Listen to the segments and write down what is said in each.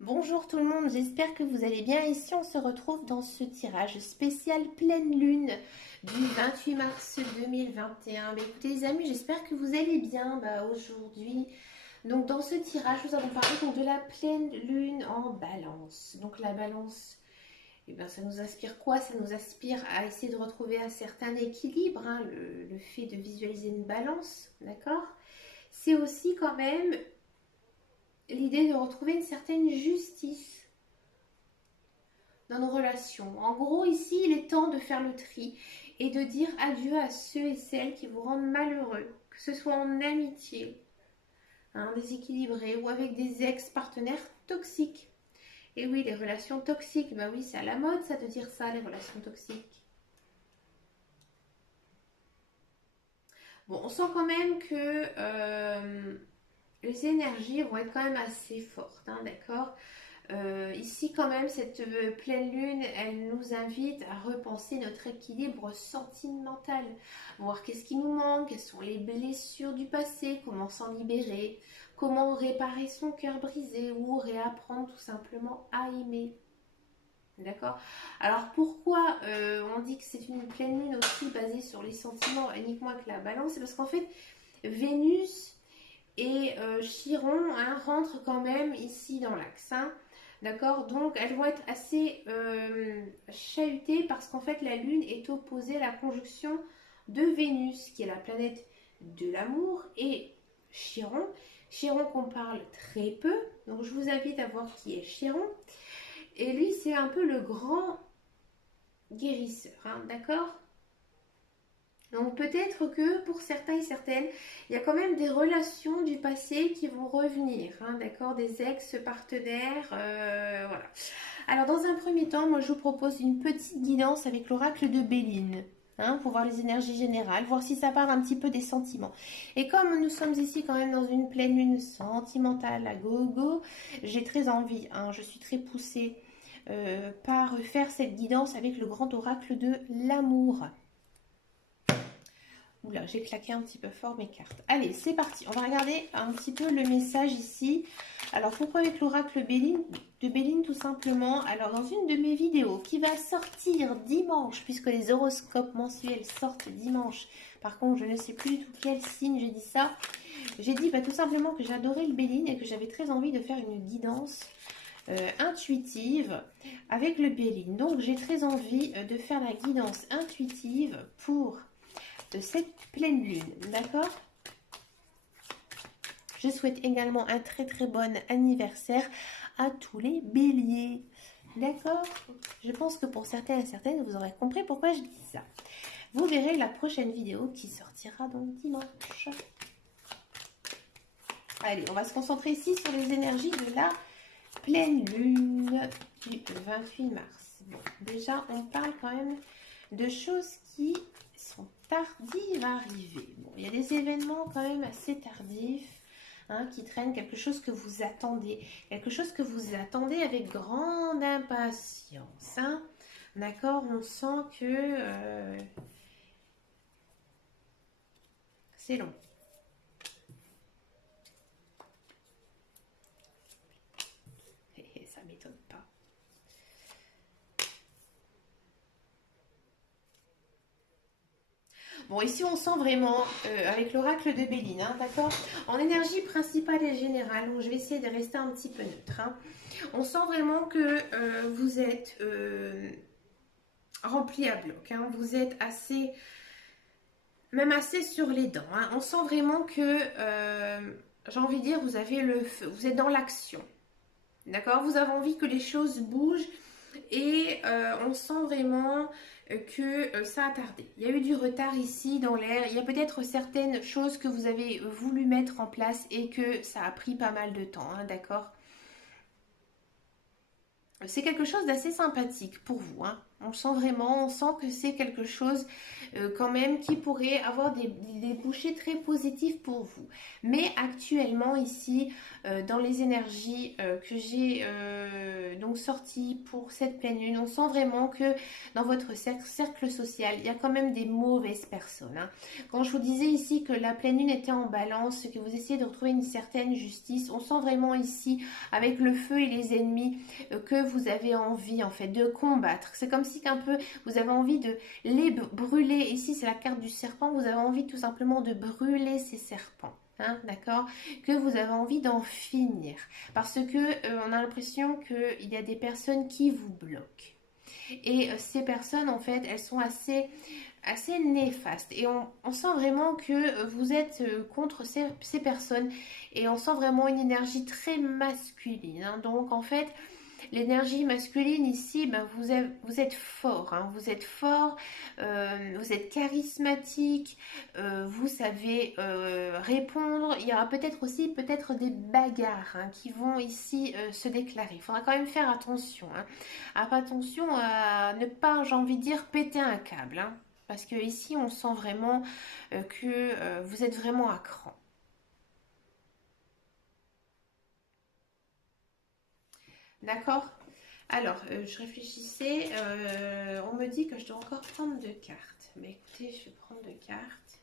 Bonjour tout le monde, j'espère que vous allez bien. Ici, on se retrouve dans ce tirage spécial pleine lune du 28 mars 2021. Écoutez les amis, j'espère que vous allez bien aujourd'hui. Donc dans ce tirage, nous allons parler donc, de la pleine lune en balance. Donc la balance, ça nous inspire quoi? Ça nous inspire à essayer de retrouver un certain équilibre, hein, le fait de visualiser une balance, d'accord? C'est aussi quand même l'idée de retrouver une certaine justice dans nos relations. En gros, ici, il est temps de faire le tri et de dire adieu à ceux et celles qui vous rendent malheureux, que ce soit en amitié, hein, déséquilibré, ou avec des ex-partenaires toxiques. Et oui, les relations toxiques, bah oui, c'est à la mode ça de dire ça, les relations toxiques. Bon, on sent quand même que les énergies vont être quand même assez fortes, hein, d'accord. Ici, quand même, cette pleine lune, elle nous invite à repenser notre équilibre sentimental, voir qu'est-ce qui nous manque, quelles sont les blessures du passé, comment s'en libérer, comment réparer son cœur brisé ou réapprendre tout simplement à aimer. D'accord. Alors pourquoi on dit que c'est une pleine lune aussi basée sur les sentiments uniquement avec la balance? C'est parce qu'en fait, Vénus et Chiron, hein, rentrent quand même ici dans l'axe, hein. D'accord. Donc elles vont être assez chahutées parce qu'en fait la Lune est opposée à la conjonction de Vénus, qui est la planète de l'amour, et Chiron. Chiron qu'on parle très peu, donc je vous invite à voir qui est Chiron. Et lui, c'est un peu le grand guérisseur, hein, d'accord. Donc peut-être que pour certains et certaines, il y a quand même des relations du passé qui vont revenir, hein, d'accord, des ex-partenaires, voilà. Alors dans un premier temps, moi je vous propose une petite guidance avec l'oracle de Béline, hein, pour voir les énergies générales, voir si ça parle un petit peu des sentiments. Et comme nous sommes ici quand même dans une pleine lune sentimentale à gogo, j'ai très envie, hein, je suis très poussée par faire cette guidance avec le grand oracle de l'amour. Oula, j'ai claqué un petit peu fort mes cartes. Allez, c'est parti. On va regarder un petit peu le message ici. Alors, pourquoi avec l'oracle de Béline, tout simplement? Alors, dans une de mes vidéos qui va sortir dimanche, puisque les horoscopes mensuels sortent dimanche. Par contre, je ne sais plus du tout quel signe j'ai dit ça. J'ai dit tout simplement que j'adorais le Béline et que j'avais très envie de faire une guidance intuitive avec le Béline. Donc, j'ai très envie de faire la guidance intuitive pour de cette pleine lune, d'accord? Je souhaite également un très très bon anniversaire à tous les béliers, d'accord? Je pense que pour certains et certaines, vous aurez compris pourquoi je dis ça. Vous verrez la prochaine vidéo qui sortira donc dimanche. Allez, on va se concentrer ici sur les énergies de la pleine lune du 28 mars. Bon, déjà, on parle quand même de choses qui sont tardives à arriver. Bon, il y a des événements quand même assez tardifs, hein, qui traînent, quelque chose que vous attendez. Quelque chose que vous attendez avec grande impatience, hein. D'accord, on sent que c'est long. Ça m'étonne pas. Bon, ici on sent vraiment, avec l'oracle de Béline, hein, d'accord? En énergie principale et générale, donc je vais essayer de rester un petit peu neutre, hein. On sent vraiment que vous êtes rempli à bloc, hein. Vous êtes assez, même assez sur les dents, hein. On sent vraiment que, j'ai envie de dire, vous avez le feu, vous êtes dans l'action, d'accord? Vous avez envie que les choses bougent. Et on sent vraiment que ça a tardé. Il y a eu du retard ici dans l'air. Il y a peut-être certaines choses que vous avez voulu mettre en place et que ça a pris pas mal de temps, hein, d'accord? C'est quelque chose d'assez sympathique pour vous, hein. On sent vraiment, on sent que c'est quelque chose quand même qui pourrait avoir des débouchés très positifs pour vous. Mais actuellement ici, dans les énergies que j'ai donc sorties pour cette pleine lune, on sent vraiment que dans votre cercle social, il y a quand même des mauvaises personnes. Hein. Quand je vous disais ici que la pleine lune était en balance, que vous essayez de retrouver une certaine justice, on sent vraiment ici, avec le feu et les ennemis, que vous avez envie en fait de combattre. C'est comme si un peu vous avez envie de les brûler. Ici c'est la carte du serpent, vous avez envie tout simplement de brûler ces serpents. Hein, d'accord, que vous avez envie d'en finir parce que on a l'impression qu'il y a des personnes qui vous bloquent et ces personnes en fait elles sont assez néfastes et on sent vraiment que vous êtes contre ces personnes et on sent vraiment une énergie très masculine. Hein. Donc en fait l'énergie masculine ici, ben, vous êtes fort, hein, vous êtes fort, vous êtes charismatique, vous savez répondre. Il y aura peut-être aussi peut-être des bagarres hein, qui vont ici se déclarer. Il faudra quand même faire attention. Hein. Attention à ne pas, j'ai envie de dire, péter un câble. Hein, parce que ici, on sent vraiment que vous êtes vraiment à cran. D'accord. Alors, je réfléchissais. On me dit que je dois encore prendre deux cartes. Mais écoutez, je vais prendre deux cartes.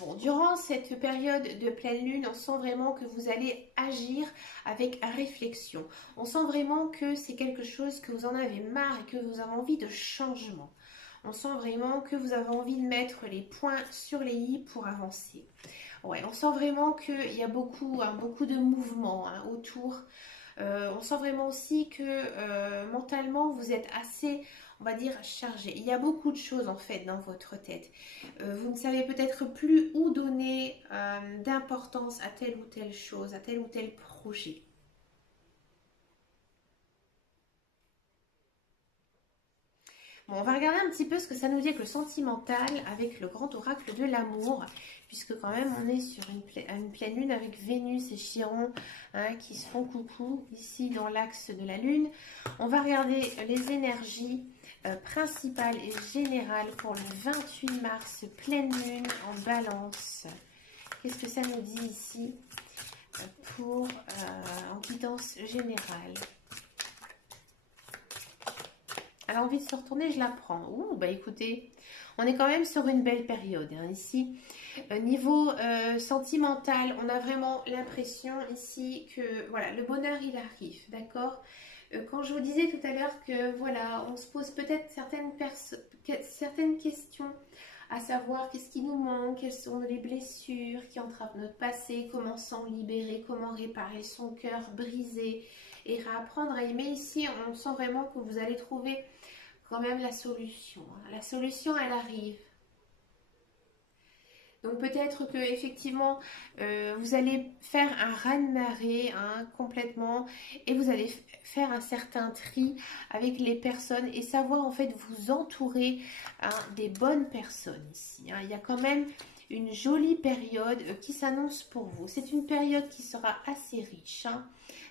Bon, durant cette période de pleine lune, on sent vraiment que vous allez agir avec réflexion. On sent vraiment que c'est quelque chose que vous en avez marre et que vous avez envie de changement. On sent vraiment que vous avez envie de mettre les points sur les i pour avancer. Ouais, on sent vraiment qu'il y a beaucoup, hein, beaucoup de mouvements hein, autour. On sent vraiment aussi que mentalement vous êtes assez, on va dire, chargé. Il y a beaucoup de choses en fait dans votre tête. Vous ne savez peut-être plus où donner d'importance à telle ou telle chose, à tel ou tel projet. Bon, on va regarder un petit peu ce que ça nous dit avec le sentimental, avec le grand oracle de l'amour, puisque quand même on est sur une pleine lune avec Vénus et Chiron hein, qui se font coucou ici dans l'axe de la lune. On va regarder les énergies principales et générales pour le 28 mars, pleine lune en balance. Qu'est-ce que ça nous dit ici pour en guidance générale? Elle a envie de se retourner, je la prends. Ouh, bah écoutez, on est quand même sur une belle période hein, ici. Niveau sentimental, on a vraiment l'impression ici que voilà, le bonheur il arrive, d'accord. Quand je vous disais tout à l'heure que voilà, on se pose peut-être certaines questions, à savoir qu'est-ce qui nous manque, quelles sont les blessures qui entravent notre passé, comment s'en libérer, comment réparer son cœur brisé et réapprendre à aimer. Ici, on sent vraiment que vous allez trouver quand même la solution. Hein. La solution, elle arrive. Donc peut-être que effectivement vous allez faire un raz-de-marée hein, complètement et vous allez faire un certain tri avec les personnes et savoir en fait vous entourer hein, des bonnes personnes ici. Hein. Il y a quand même une jolie période qui s'annonce pour vous. C'est une période qui sera assez riche. Hein.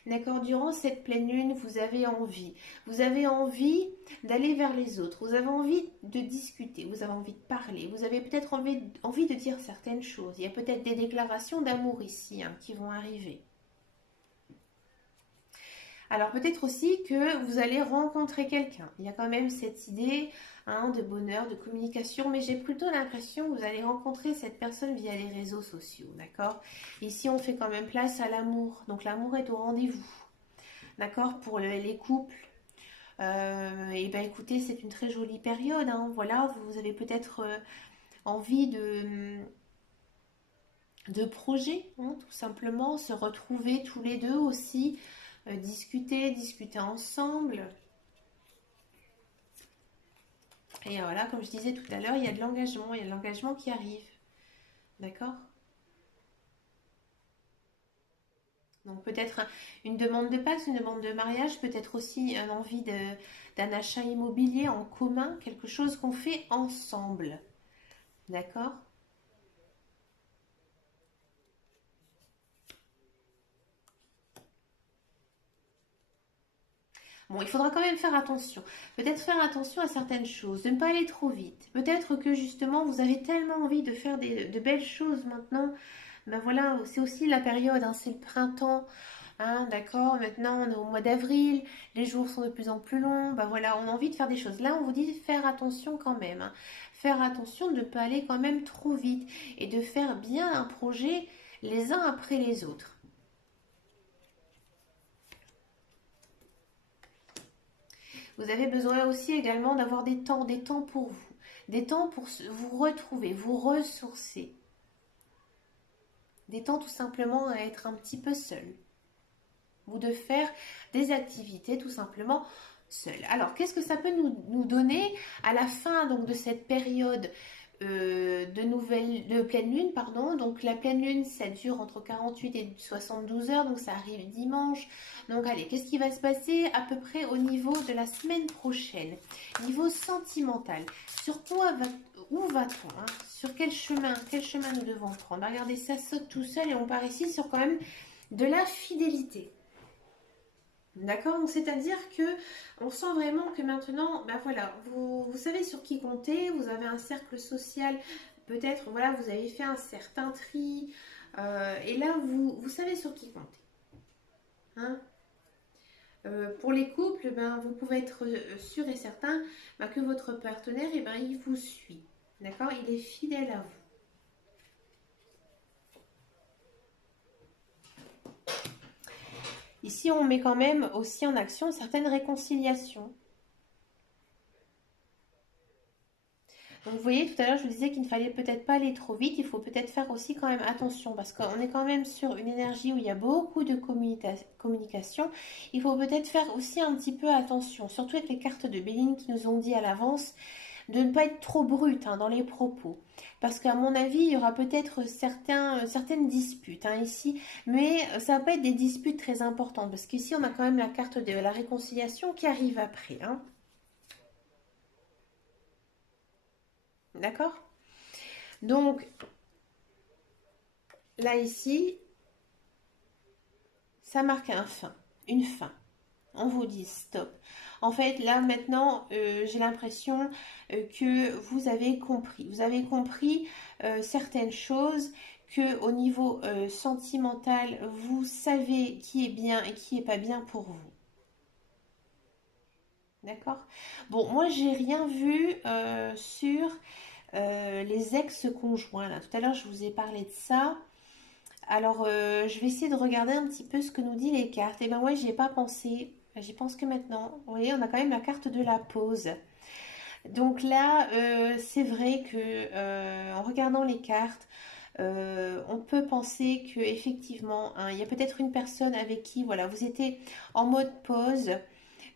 D'accord, durant cette pleine lune, vous avez envie. Vous avez envie d'aller vers les autres. Vous avez envie de discuter. Vous avez envie de parler. Vous avez peut-être envie de dire certaines choses. Il y a peut-être des déclarations d'amour ici hein, qui vont arriver. Alors peut-être aussi que vous allez rencontrer quelqu'un. Il y a quand même cette idée hein, de bonheur, de communication, mais j'ai plutôt l'impression que vous allez rencontrer cette personne via les réseaux sociaux, d'accord? Ici, on fait quand même place à l'amour. Donc l'amour est au rendez-vous, d'accord? Pour les couples. Et ben écoutez, c'est une très jolie période. Hein. Voilà, vous avez peut-être envie de projets, hein, tout simplement, se retrouver tous les deux aussi, discuter ensemble. Et voilà, comme je disais tout à l'heure, il y a de l'engagement qui arrive. D'accord? Donc peut-être une demande de pax, une demande de mariage, peut-être aussi une envie d'un achat immobilier en commun, quelque chose qu'on fait ensemble. D'accord? Bon, il faudra quand même faire attention. Peut-être faire attention à certaines choses, de ne pas aller trop vite. Peut-être que justement, vous avez tellement envie de faire de belles choses maintenant. Ben voilà, c'est aussi la période, hein, c'est le printemps. Hein, d'accord, maintenant on est au mois d'avril, les jours sont de plus en plus longs, ben voilà, on a envie de faire des choses. Là, on vous dit de faire attention quand même, hein. Faire attention de ne pas aller quand même trop vite et de faire bien un projet les uns après les autres. Vous avez besoin aussi également d'avoir des temps pour vous, des temps pour vous retrouver, vous ressourcer, des temps tout simplement à être un petit peu seul ou de faire des activités tout simplement seul. Alors, qu'est-ce que ça peut nous donner à la fin donc de cette période de pleine lune, pardon. Donc la pleine lune, ça dure entre 48 et 72 heures, donc ça arrive dimanche. Donc allez, qu'est-ce qui va se passer à peu près au niveau de la semaine prochaine? Niveau sentimental, sur quoi où va-t-on, hein? Sur quel chemin nous devons prendre? Regardez, ça saute tout seul et on part ici sur quand même de la fidélité. D'accord, donc c'est-à-dire que on sent vraiment que maintenant, ben voilà, vous savez sur qui compter, vous avez un cercle social, peut-être, voilà, vous avez fait un certain tri, et là, vous savez sur qui compter. Hein. Pour les couples, ben, vous pouvez être sûr et certain ben, que votre partenaire, eh ben, il vous suit. D'accord, il est fidèle à vous. Ici, on met quand même aussi en action certaines réconciliations. Donc vous voyez, tout à l'heure, je vous disais qu'il ne fallait peut-être pas aller trop vite. Il faut peut-être faire aussi quand même attention parce qu'on est quand même sur une énergie où il y a beaucoup de communication. Il faut peut-être faire aussi un petit peu attention, surtout avec les cartes de Béline qui nous ont dit à l'avance de ne pas être trop brut hein, dans les propos. Parce qu'à mon avis, il y aura peut-être certaines disputes hein, ici, mais ça ne va pas être des disputes très importantes parce qu'ici, on a quand même la carte de la réconciliation qui arrive après. Hein. D'accord. Donc, là, ici, ça marque une fin. On vous dit stop. En fait, là, maintenant, j'ai l'impression que vous avez compris. Vous avez compris certaines choses, que au niveau sentimental, vous savez qui est bien et qui est pas bien pour vous. D'accord? Bon, moi, j'ai rien vu sur les ex-conjoints. Là, tout à l'heure, je vous ai parlé de ça. Alors, je vais essayer de regarder un petit peu ce que nous dit les cartes. Et ben ouais, j'y ai pas pensé. J'y pense que maintenant. Vous voyez, on a quand même la carte de la pause. Donc là, c'est vrai que en regardant les cartes, on peut penser que effectivement, hein, il y a peut-être une personne avec qui, voilà, vous étiez en mode pause.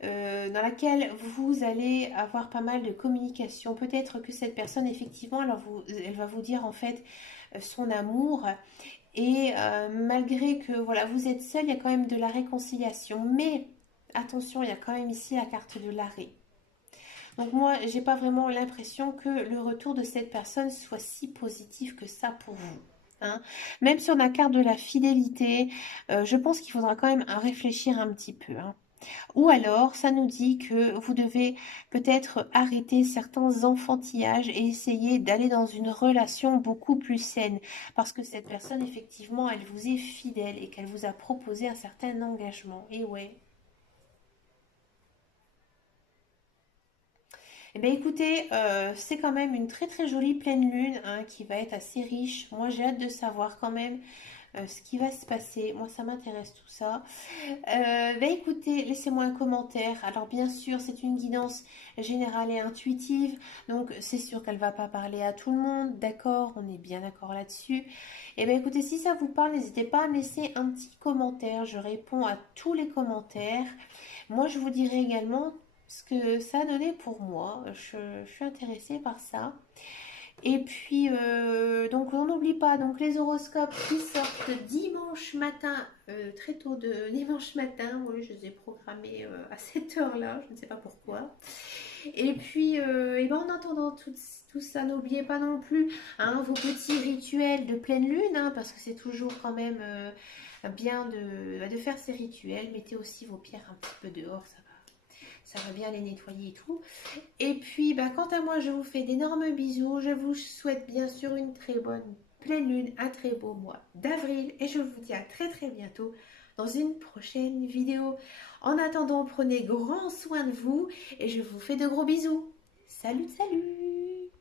Dans laquelle vous allez avoir pas mal de communication. Peut-être que cette personne, effectivement, elle va vous dire en fait son amour et malgré que voilà, vous êtes seul, il y a quand même de la réconciliation. Mais attention, il y a quand même ici la carte de l'arrêt. Donc moi, j'ai pas vraiment l'impression que le retour de cette personne soit si positif que ça pour vous. Hein. Même sur la carte de la fidélité, je pense qu'il faudra quand même réfléchir un petit peu. Hein. Ou alors, ça nous dit que vous devez peut-être arrêter certains enfantillages et essayer d'aller dans une relation beaucoup plus saine. Parce que cette personne, effectivement, elle vous est fidèle et qu'elle vous a proposé un certain engagement. Et ouais. Eh bien écoutez, c'est quand même une très très jolie pleine lune hein, qui va être assez riche. Moi j'ai hâte de savoir quand même ce qui va se passer. Moi ça m'intéresse tout ça. Écoutez, laissez-moi un commentaire. Alors bien sûr, c'est une guidance générale et intuitive, donc c'est sûr qu'elle ne va pas parler à tout le monde, d'accord? On est bien d'accord là-dessus. Et bien écoutez, si ça vous parle, n'hésitez pas à me laisser un petit commentaire. Je réponds à tous les commentaires. Moi, je vous dirai également ce que ça a donné pour moi. Je suis intéressée par ça. Et puis, donc on n'oublie pas donc les horoscopes qui sortent dimanche matin, très tôt de dimanche matin. Oui, je les ai programmés à cette heure-là, je ne sais pas pourquoi. Et puis, et ben, en attendant tout ça, n'oubliez pas non plus hein, vos petits rituels de pleine lune, hein, parce que c'est toujours quand même bien de faire ces rituels. Mettez aussi vos pierres un petit peu dehors, ça va. ça va bien les nettoyer et tout. Et puis, bah, quant à moi, je vous fais d'énormes bisous. Je vous souhaite bien sûr une très bonne pleine lune, un très beau mois d'avril. Et je vous dis à très très bientôt dans une prochaine vidéo. En attendant, prenez grand soin de vous et je vous fais de gros bisous. Salut, salut!